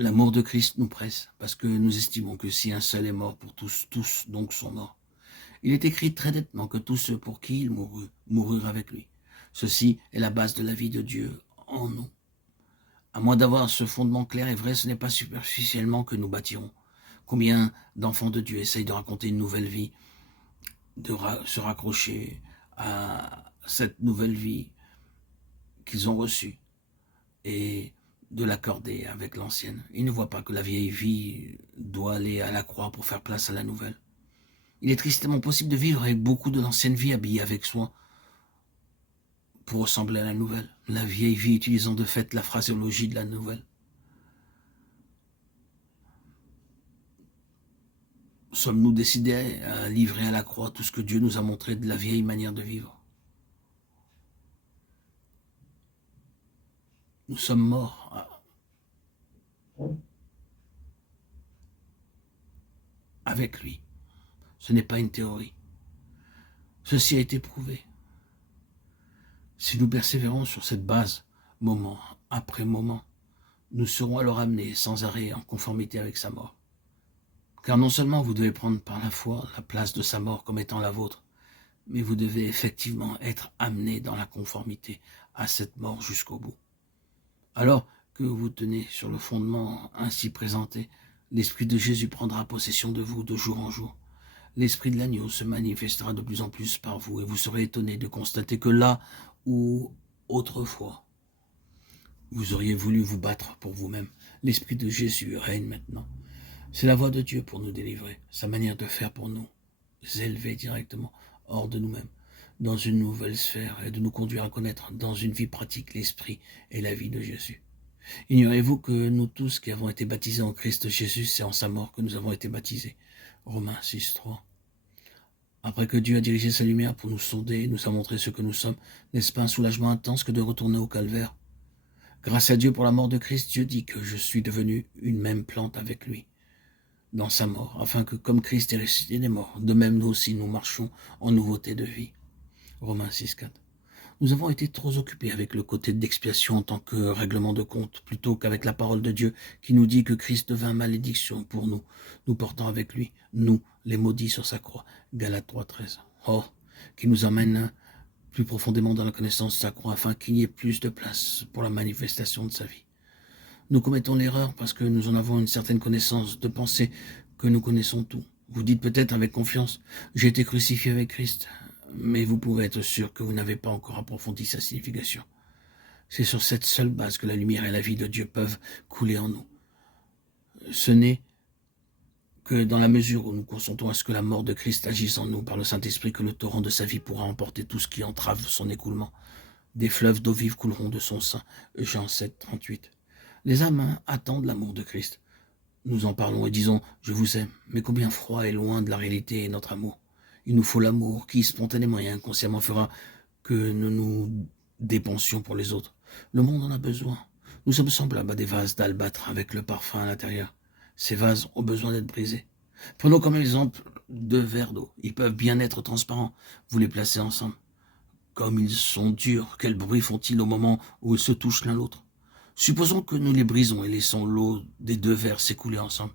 L'amour de Christ nous presse, parce que nous estimons que si un seul est mort pour tous, tous donc sont morts. Il est écrit très nettement que tous ceux pour qui il mourut, moururent avec lui. Ceci est la base de la vie de Dieu en nous. À moins d'avoir ce fondement clair et vrai, ce n'est pas superficiellement que nous bâtirons. Combien d'enfants de Dieu essayent de raconter une nouvelle vie, de se raccrocher à cette nouvelle vie qu'ils ont reçue et de l'accorder avec l'ancienne. Ils ne voient pas que la vieille vie doit aller à la croix pour faire place à la nouvelle. Il est tristement possible de vivre avec beaucoup de l'ancienne vie habillée avec soin pour ressembler à la nouvelle. La vieille vie utilisant de fait la phraséologie de la nouvelle. Sommes-nous décidés à livrer à la croix tout ce que Dieu nous a montré de la vieille manière de vivre? Nous sommes morts avec lui. Ce n'est pas une théorie. Ceci a été prouvé. Si nous persévérons sur cette base, moment après moment, nous serons alors amenés sans arrêt en conformité avec sa mort. Car non seulement vous devez prendre par la foi la place de sa mort comme étant la vôtre, mais vous devez effectivement être amenés dans la conformité à cette mort jusqu'au bout. Alors que vous tenez sur le fondement ainsi présenté, l'Esprit de Jésus prendra possession de vous de jour en jour. L'Esprit de l'agneau se manifestera de plus en plus par vous et vous serez étonnés de constater que là où autrefois vous auriez voulu vous battre pour vous-même, l'Esprit de Jésus règne maintenant. C'est la voix de Dieu pour nous délivrer, sa manière de faire pour nous élever directement hors de nous-mêmes, dans une nouvelle sphère et de nous conduire à connaître dans une vie pratique l'Esprit et la vie de Jésus. Ignorez-vous que nous tous qui avons été baptisés en Christ Jésus, c'est en sa mort que nous avons été baptisés. Romains 6, 3. Après que Dieu a dirigé sa lumière pour nous sonder, nous a montré ce que nous sommes, n'est-ce pas un soulagement intense que de retourner au calvaire? Grâce à Dieu pour la mort de Christ, Dieu dit que je suis devenu une même plante avec lui, dans sa mort, afin que comme Christ est ressuscité des morts, de même nous aussi nous marchons en nouveauté de vie. Romains 6, 4. Nous avons été trop occupés avec le côté d'expiation en tant que règlement de compte, plutôt qu'avec la parole de Dieu qui nous dit que Christ devint malédiction pour nous, nous portant avec lui, nous, les maudits sur sa croix. Galates 3, 13. Oh, qui nous amène plus profondément dans la connaissance de sa croix, afin qu'il n'y ait plus de place pour la manifestation de sa vie. Nous commettons l'erreur parce que nous en avons une certaine connaissance de penser que nous connaissons tout. Vous dites peut-être avec confiance, j'ai été crucifié avec Christ. Mais vous pouvez être sûr que vous n'avez pas encore approfondi sa signification. C'est sur cette seule base que la lumière et la vie de Dieu peuvent couler en nous. Ce n'est que dans la mesure où nous consentons à ce que la mort de Christ agisse en nous par le Saint-Esprit que le torrent de sa vie pourra emporter tout ce qui entrave son écoulement. Des fleuves d'eau vive couleront de son sein. Jean 7, 38. Les âmes attendent l'amour de Christ. Nous en parlons et disons « je vous aime », mais combien froid et loin de la réalité est notre amour. Il nous faut l'amour qui, spontanément et inconsciemment, fera que nous nous dépensions pour les autres. Le monde en a besoin. Nous sommes semblables à des vases d'albâtre avec le parfum à l'intérieur. Ces vases ont besoin d'être brisés. Prenons comme exemple 2 verres d'eau. Ils peuvent bien être transparents. Vous les placez ensemble. Comme ils sont durs, quel bruit font-ils au moment où ils se touchent l'un l'autre? Supposons que nous les brisons et laissons l'eau des 2 verres s'écouler ensemble.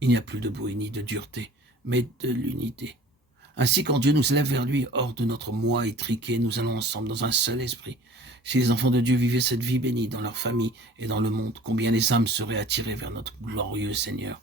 Il n'y a plus de bruit ni de dureté, mais de l'unité. Ainsi, quand Dieu nous élève vers lui, hors de notre moi étriqué, nous allons ensemble dans un seul esprit. Si les enfants de Dieu vivaient cette vie bénie dans leur famille et dans le monde, combien les âmes seraient attirées vers notre glorieux Seigneur.